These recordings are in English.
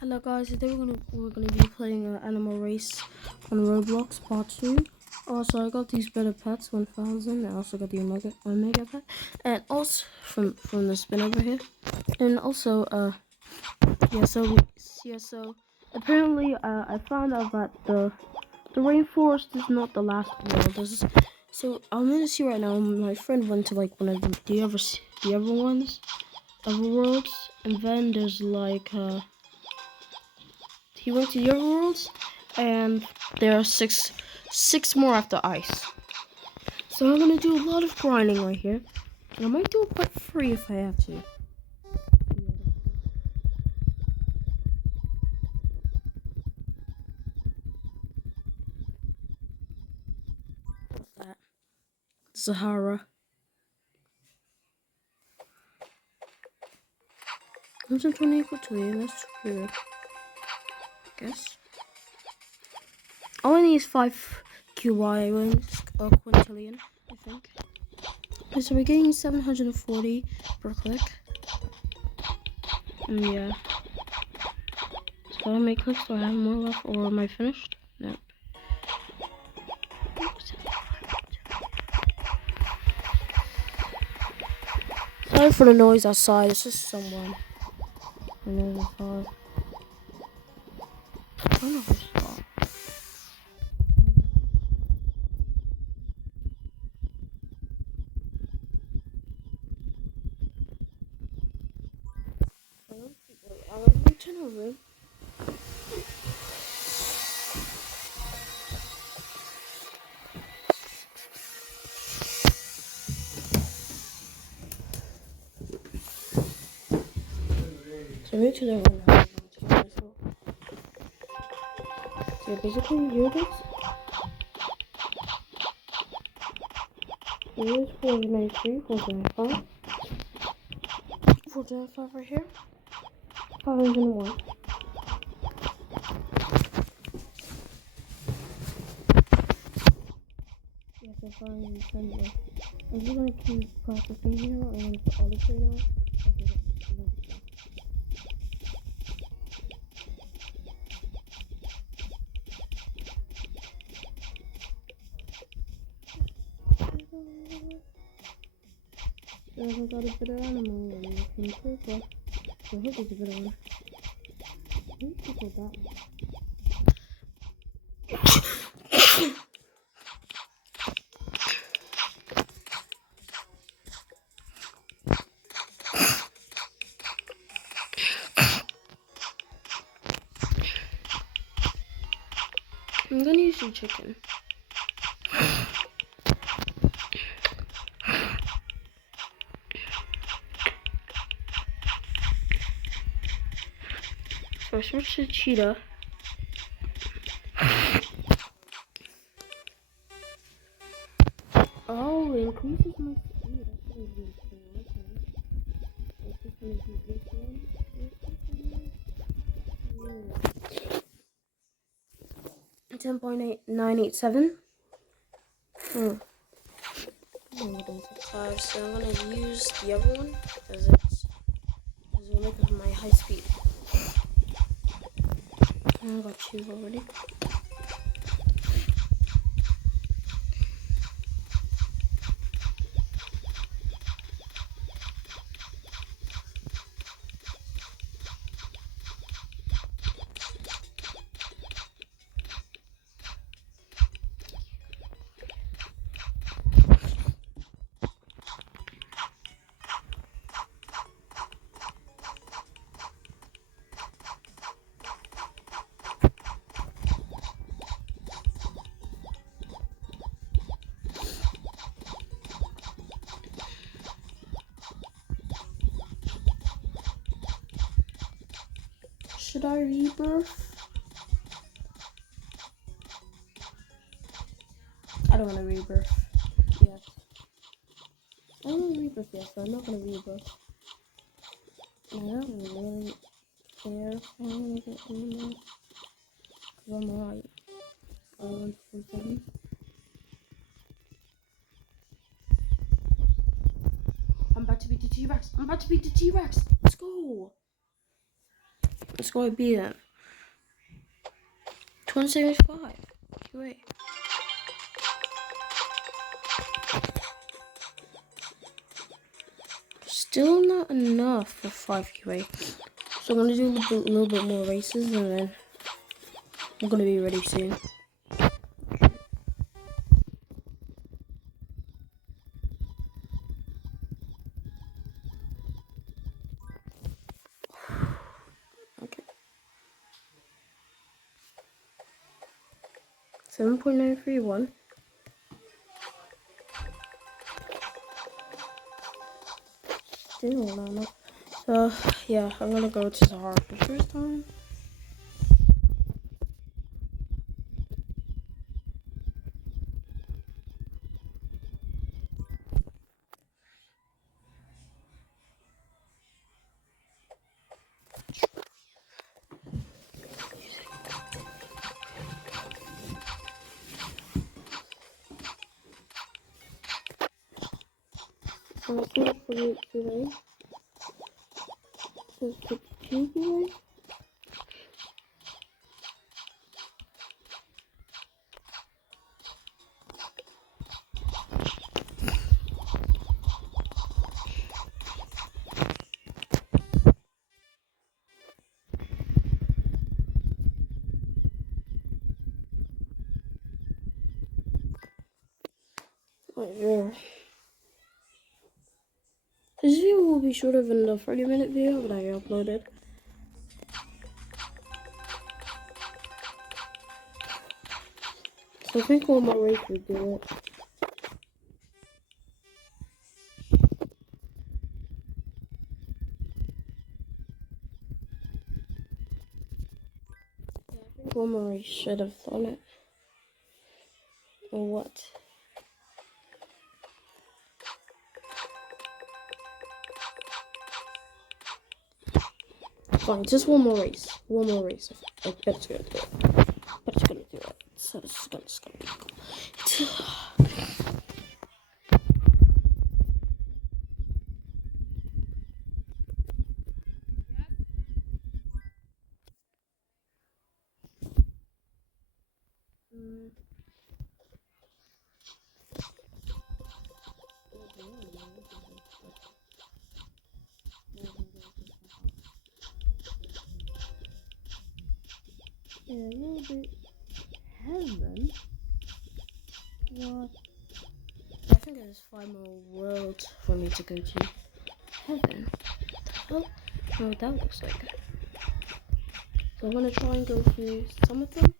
Hello guys, today we're gonna be playing Animal Race on Roblox Part 2. Also, I got these better pets 1000. I also got the Omega pet, and also from the spin over here. And also so apparently I found out that the rainforest is not the last world. So I'm gonna see right now. My friend went to like one of the other worlds, and then there's like he went to the other worlds, and there are six more after ice. So I'm gonna do a lot of grinding right here, and I might do it for free if I have to. What's that? Sahara. 120 equal to you. That's weird. I guess. All I need is 5 QY wins, or quintillion, I think. So we're getting 740 per click. And yeah. So how many clicks do I have more left, or am I finished? Nope. Sorry for the noise outside. It's just someone. I know it's hard. I don't know who's hard. I'm gonna turn over. So I'm to the room now. So basically, you hear this? Here's 493, 495. 495 right here. 501. Yes, I finally sent it. I'm just gonna keep processing here. I'm gonna put all the trade on. So I got a better animal and looking purple. So I hope it's a better one. I think it's that one. I'm gonna use some chicken. So I switched to cheetah. Oh, it increases my speed. That's what I do. Okay. I'm just gonna do this one. 10.987. So I'm gonna use the other one as it'll make it my high speed. I got 2 already. Should I rebirth? I don't want to rebirth. Yes. I don't want to rebirth yet, so I'm not going to rebirth. I don't really care if I'm going to get anymore. Because I'm alright. 147. I'm about to beat the T-Rex. Let's go. Let's go B then. 275. QA. Still not enough for 5 QA. So I'm gonna do a little bit more races and then I'm gonna be ready soon. Okay. 7.931. Still not enough. So yeah, I'm gonna go to Sahara the first time. So let's go for the QA. So it's the 2 QA. Right there. This video will be shorter than the 30-minute video that I uploaded. So I think one more race would do it. Yeah, I think one more race should have done it. Or what? Fine, just one more race. One more race. I bet it's gonna do it. But it's gonna do it. So it's gonna be cool. A little bit heaven. What? I think there's 5 more worlds for me to go to. Heaven. Oh, know what that looks like. So I'm gonna try and go through some of them.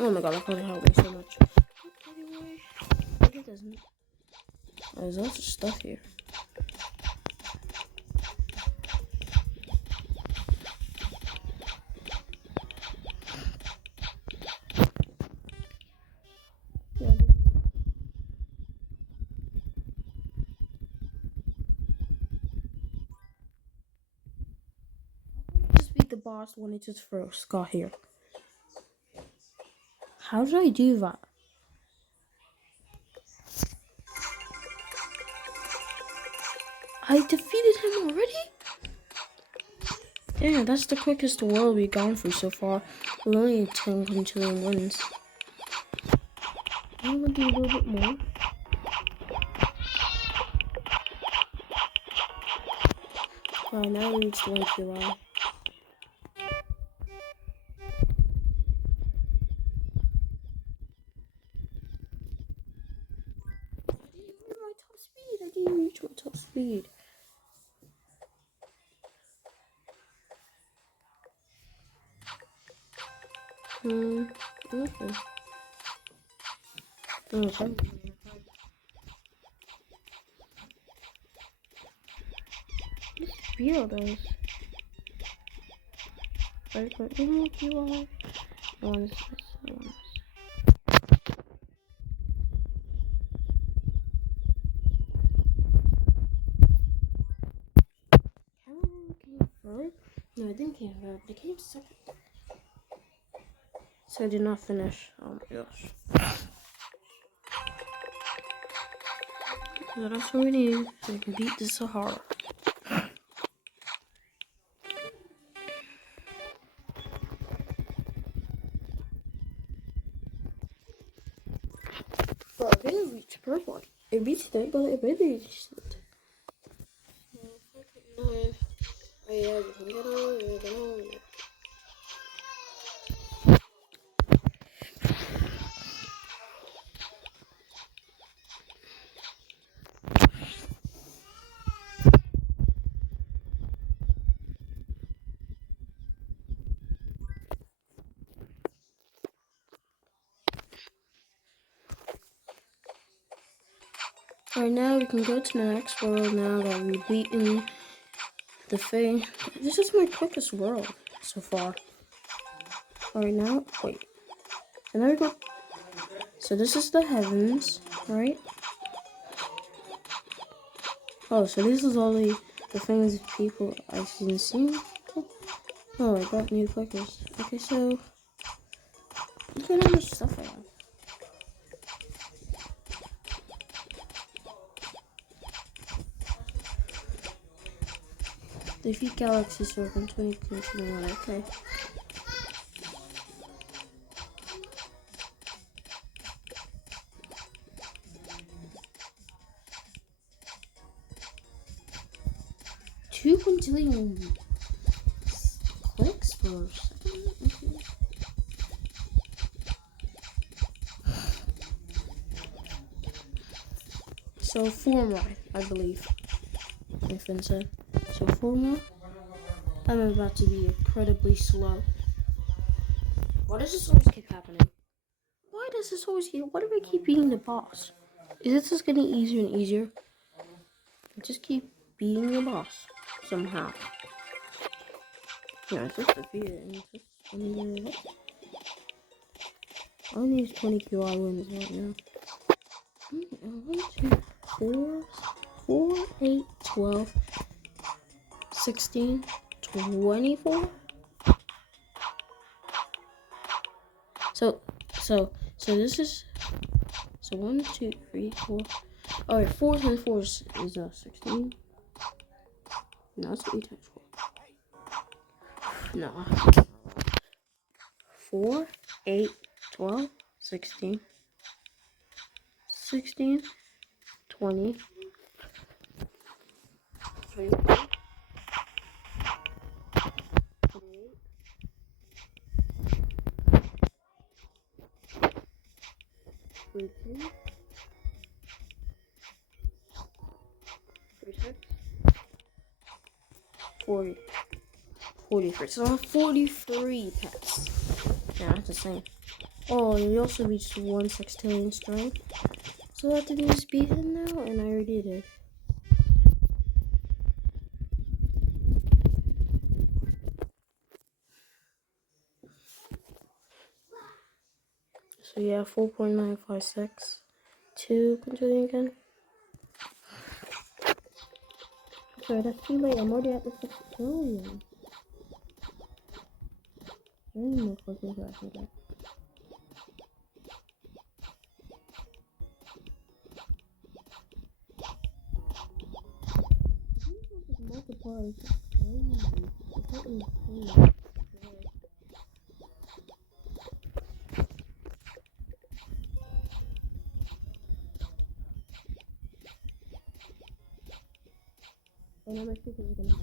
Oh my god, I can't help me so much. Anyway, it doesn't. There's lots of stuff here. Just beat the boss when it just first got here. How did I do that? I defeated him already? Yeah, that's the quickest world we've gone through so far. With only 10 quintillion wins. I'm gonna do a little bit more. Wow, now we reached 1 QI. I didn't reach my top speed. Okay. Okay. Let's feel those. 5.1 QI. One is this one. Cameron came third? No, I didn't came third, but it came second. So I did not finish. Oh my gosh. So that's what we need so we can beat the Sahara. Bro, I didn't reach the first one. It reached it, but it really reached it. Oh yeah, you can get on, you can get on. Alright, now we can go to the next world now that we've beaten the thing. This is my quickest world so far. Alright, now, wait. So now we go. So this is the heavens, right? Oh, so this is all the things people I've seen. Oh, I got new clickers. Okay, so look at how much stuff I have. Defeat Galaxy Serpent 2021. Okay. Two quintillion clicks for a second. Okay. So 4 more, I believe. Nathan said. So 4 more. I'm about to be incredibly slow. Why does this always keep happening? Why does this always keep? Why do I keep beating the boss? Is this just getting easier and easier? I just keep beating the boss somehow. Yeah, it's just defeated and it's just under. I only use 20 QI wins right now. 1, 2, 4, 4, 8, 12, 16, 24. So this is 1, 2, 3, 4. All right, 4 times 4 is 16. No, it's 8 times 4. No. 4, 8, 12, 16, 16, 20, 24, 28, 32, 36, 40, 43. So I have 43 pets. Yeah, that's the same. Oh, and we also reached 1 sextillion strength. So I have to do is beat him now, and I already did. So yeah, 4.956. 2 continuing again. Sorry, that's too late. I'm already at the sextillion. Any more quickly so I can get. Multipliers is crazy. It's not insane. And now my speakers are gonna.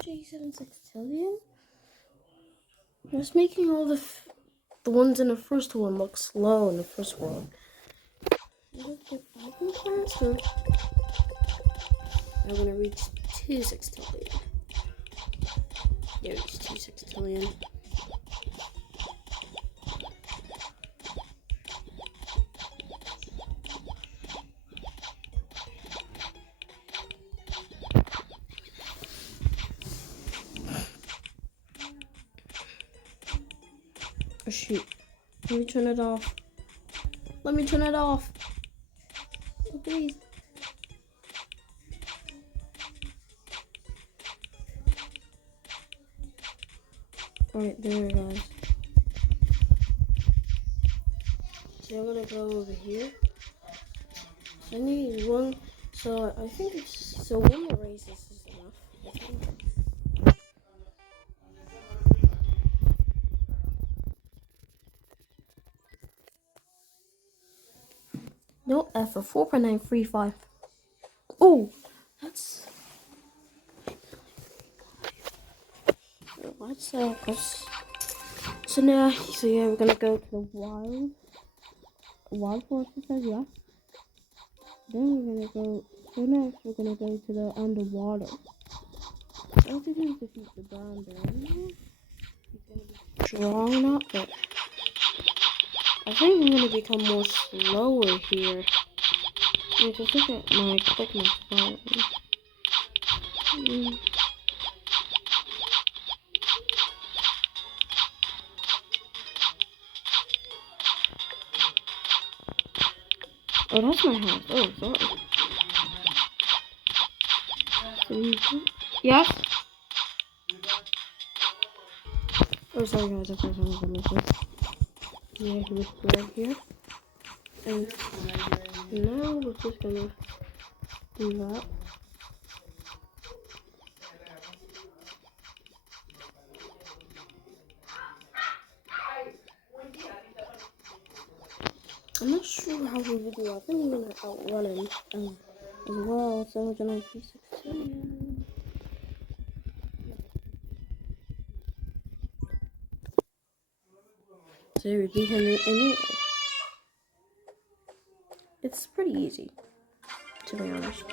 J7 sextillion? Just making all the ones in the first one look slow in the first world. Let's get 5 more faster. I'm gonna reach 2 sextillion. Yeah, reach 2 sextillion. Oh shoot. Let me turn it off. Let me turn it off. Oh, please. Alright, there guys. So I'm gonna go over here. So I need one. So I think it's so one more race is enough. I think. No F for 4.935. Oh, that's cause so now yeah we're gonna go to the wild forest it says yeah. Then we're gonna go next we're gonna go to the underwater. All to do is defeat the brown bear. I don't know if he's gonna be strong or not, but I think I'm gonna become more slower here. I mean, just look at my quickness bar. Oh, that's my house. Oh, sorry. Yes? Oh, sorry guys, I forgot to miss this. Yeah, he was right here. And now we're just gonna do that. I'm not sure how we would do that. I think we're gonna outrun him as well. So we're gonna be 16. So we beat him immediately. It's pretty easy, to be honest.